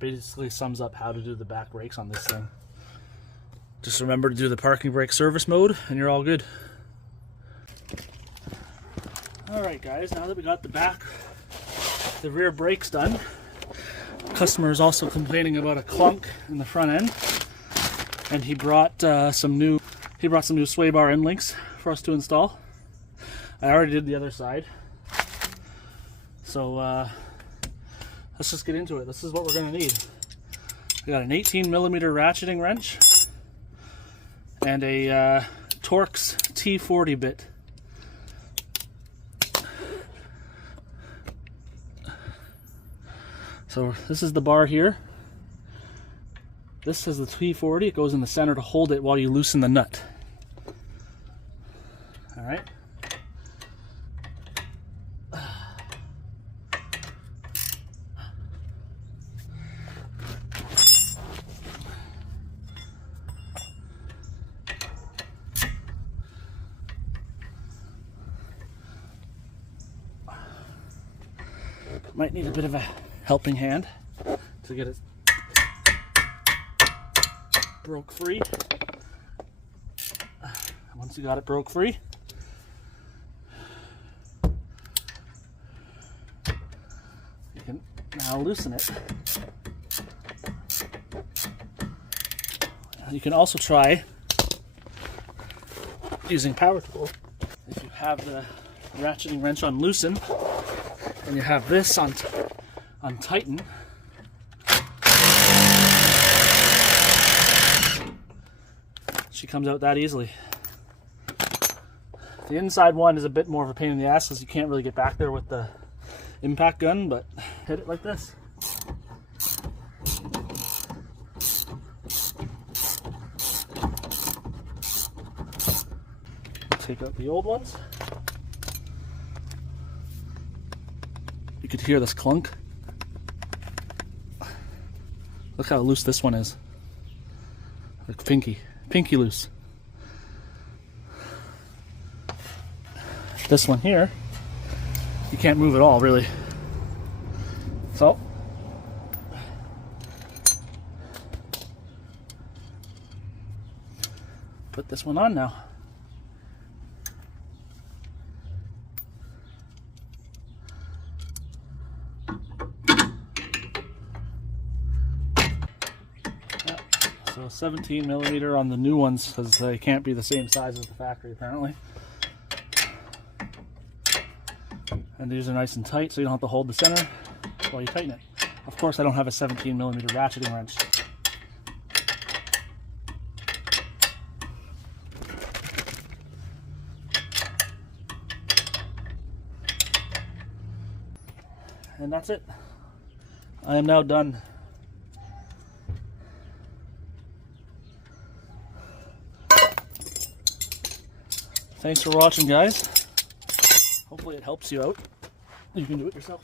basically sums up how to do the back brakes on this thing. Just remember to do the parking brake service mode and you're all good. Alright guys, now that we got the rear brakes done, the customer is also complaining about a clunk in the front end, and he brought some new sway bar end links for us to install. I already did the other side, so let's just get into it. This is what we're going to need. We got an 18mm ratcheting wrench and a Torx T40 bit. So this is the bar here. This is the T40. It goes in the center to hold it while you loosen the nut. All right. Might need a bit of a helping hand to get it broke free. Once you got it broke free, you can now loosen it. You can also try using power tool. If you have the ratcheting wrench on loosen and you have this on tighten, she comes out that easily. The inside one is a bit more of a pain in the ass because you can't really get back there with the impact gun, but hit it like this. Take out the old ones. You could hear this clunk. Look how loose this one is. Like pinky loose. This one here, you can't move at all, really. So, put this one on now. So 17mm on the new ones because they can't be the same size as the factory apparently. And these are nice and tight so you don't have to hold the center while you tighten it. Of course I don't have a 17mm ratcheting wrench. And that's it. I am now done. Thanks for watching, guys. Hopefully it helps you out. You can do it yourself.